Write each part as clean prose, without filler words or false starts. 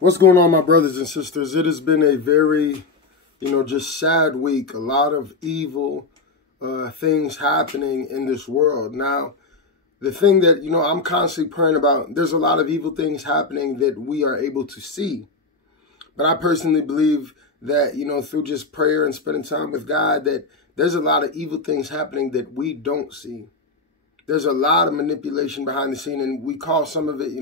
What's going on, my brothers and sisters? It has been a very, just sad week. A lot of evil things happening in this world. Now, the thing that, I'm constantly praying about, there's a lot of evil things happening that we are able to see. But I personally believe that, through just prayer and spending time with God, that there's a lot of evil things happening that we don't see. There's a lot of manipulation behind the scene, and we call some of it,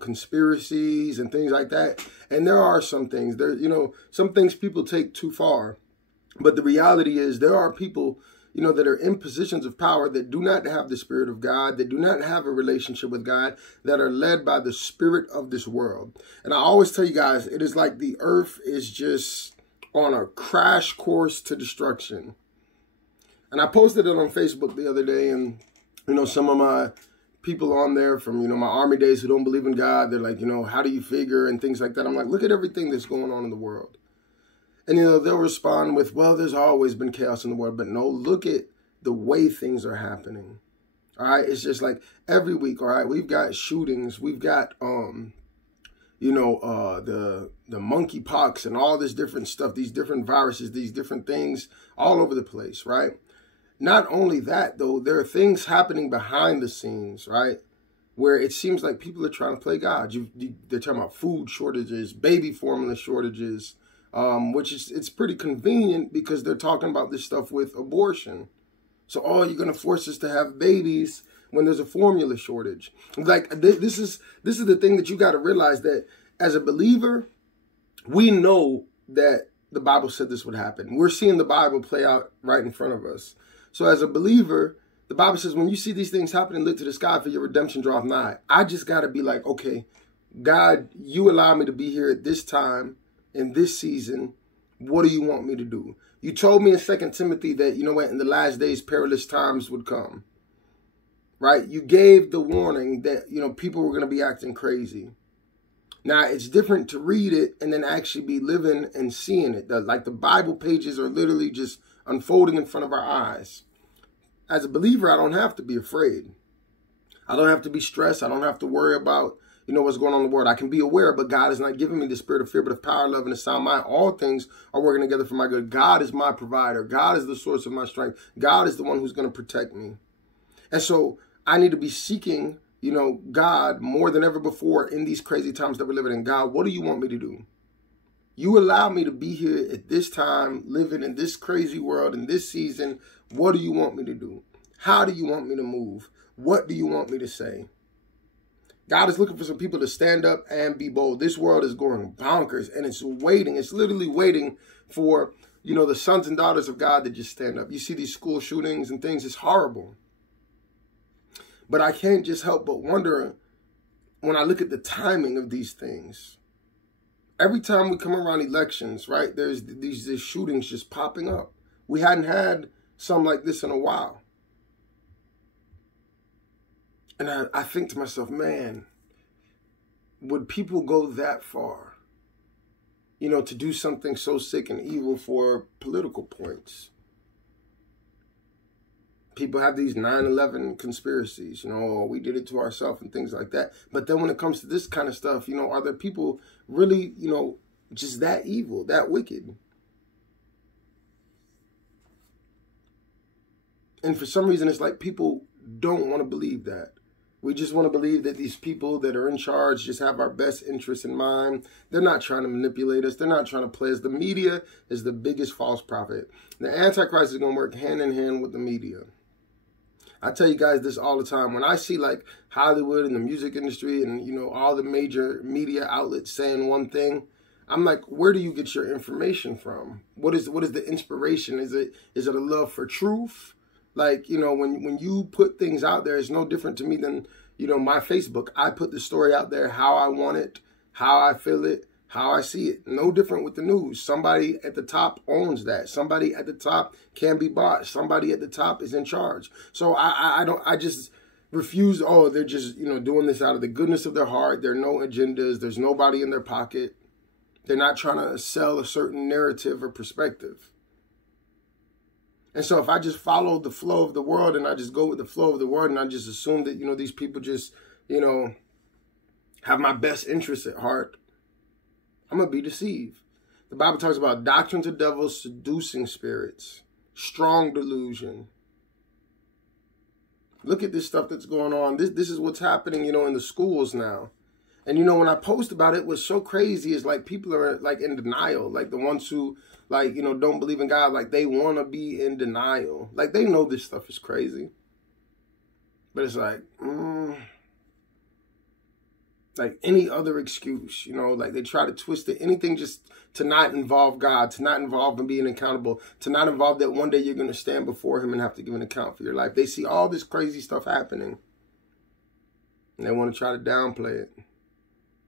conspiracies and things like that. And there are some things, some things people take too far. But the reality is there are people, that are in positions of power that do not have the Spirit of God, that do not have a relationship with God, that are led by the spirit of this world. And I always tell you guys, it is like the earth is just on a crash course to destruction. And I posted it on Facebook the other day, and some of my people on there from, my army days who don't believe in God, they're like, how do you figure and things like that. I'm like, look at everything that's going on in the world. And, they'll respond with, well, there's always been chaos in the world. But no, look at the way things are happening. All right. It's just like every week. All right. We've got shootings. We've got, the monkeypox and all this different stuff, these different viruses, these different things all over the place. Right. Not only that, though, there are things happening behind the scenes, right, where it seems like people are trying to play God. They're talking about food shortages, baby formula shortages, which it's pretty convenient because they're talking about this stuff with abortion. So, you're going to force us to have babies when there's a formula shortage. Like, this is the thing that you got to realize, that as a believer, we know that the Bible said this would happen. We're seeing the Bible play out right in front of us. So as a believer, the Bible says, when you see these things happening, look to the sky, for your redemption draweth nigh. I just got to be like, okay, God, you allow me to be here at this time, in this season. What do you want me to do? You told me in 2 Timothy that, in the last days, perilous times would come. Right? You gave the warning that, people were going to be acting crazy. Now, it's different to read it and then actually be living and seeing it. Like the Bible pages are literally just unfolding in front of our eyes. As a believer, I don't have to be afraid. I don't have to be stressed. I don't have to worry about, what's going on in the world. I can be aware, but God has not given me the spirit of fear, but of power, love, and a sound mind. All things are working together for my good. God is my provider. God is the source of my strength. God is the one who's going to protect me. And so I need to be seeking, God more than ever before in these crazy times that we're living in. God, what do you want me to do? You allow me to be here at this time, living in this crazy world, in this season. What do you want me to do? How do you want me to move? What do you want me to say? God is looking for some people to stand up and be bold. This world is going bonkers, and it's waiting. It's literally waiting for, the sons and daughters of God to just stand up. You see these school shootings and things. It's horrible. But I can't just help but wonder when I look at the timing of these things. Every time we come around elections, right, there's these shootings just popping up. We hadn't had something like this in a while. And I think to myself, man, would people go that far, to do something so sick and evil for political points? People have these 9/11 conspiracies, we did it to ourselves and things like that. But then when it comes to this kind of stuff, are there people really, just that evil, that wicked? And for some reason, it's like people don't want to believe that. We just want to believe that these people that are in charge just have our best interests in mind. They're not trying to manipulate us. They're not trying to play us. The media is the biggest false prophet. The Antichrist is going to work hand in hand with the media. I tell you guys this all the time. When I see like Hollywood and the music industry and, all the major media outlets saying one thing, I'm like, where do you get your information from? What is the inspiration? Is it a love for truth? Like, when you put things out there, it's no different to me than, my Facebook. I put the story out there how I want it, how I feel it, how I see it. No different with the news. Somebody at the top owns that. Somebody at the top can be bought. Somebody at the top is in charge. So I just refuse. They're just, doing this out of the goodness of their heart. There are no agendas. There's nobody in their pocket. They're not trying to sell a certain narrative or perspective. And so if I just follow the flow of the world and I just go with the flow of the world and I just assume that, these people just, have my best interests at heart, I'm going to be deceived. The Bible talks about doctrines of devils, seducing spirits, strong delusion. Look at this stuff that's going on. This is what's happening, you know, in the schools now. And, you know, when I post about it, what's so crazy is like people are like in denial. Like the ones who like, you know, don't believe in God, like they want to be in denial. Like they know this stuff is crazy. But it's like any other excuse, you know, like they try to twist it, anything just to not involve God, to not involve in being accountable, to not involve that one day you're going to stand before him and have to give an account for your life. They see all this crazy stuff happening and they want to try to downplay it.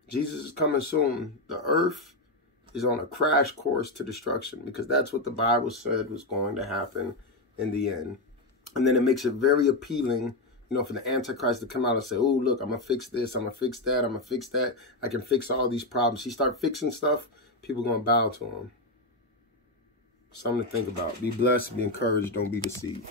Jesus is coming soon. The earth is on a crash course to destruction because that's what the Bible said was going to happen in the end. And then it makes it very appealing, you know, for the Antichrist to come out and say, oh, look, I'm going to fix this, I'm going to fix that, I'm going to fix that. I can fix all these problems. He start fixing stuff, people going to bow to him. Something to think about. Be blessed, be encouraged, don't be deceived.